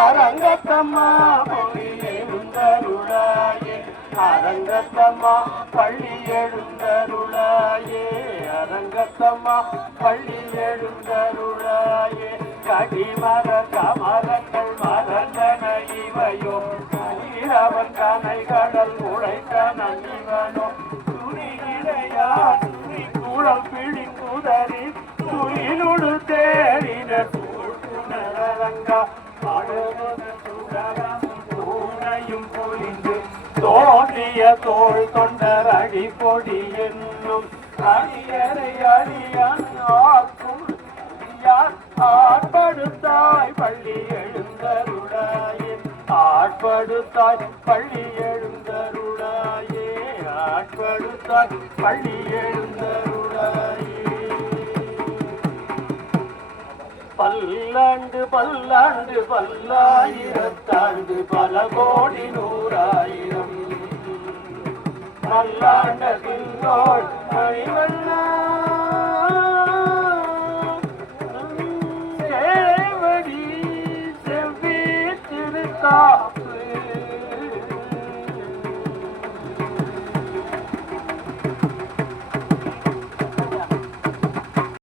அரங்கத்தம்மா பொழி எழுந்தருளாயே அரங்கத்தம்மா பள்ளி எழுந்தருளாயே அரங்கத்தம்மா பள்ளி எழுந்தருளாயே கடிமர கமலங்கள் மறந்தன இவையோ கதிரவன் கனை கடல் உழைத்தன இவனோ துணியிடையா துணி கூடல் பிடி குதறி துயிலுடு தேறின சூழ்நரங்கா பூனையும் பொழிந்து தோன்றிய தோல் தொண்டர் அடிப்பொடி என்னும் அடியரை அடியான் ஆக்கும் ஆட்படுத்தாய் பள்ளி எழுந்தருளாயே ஆட்படுத்தாய் பள்ளி எழுந்தருளாயே ஆட்படுத்தாய் பள்ளி எழுந்தருளாயே பல்லாண்டு பல்லாண்டு பல்லாயிரத்தாண்டு பல கோடி நூறாயிரம் பல்லாண்ட பின்னோள்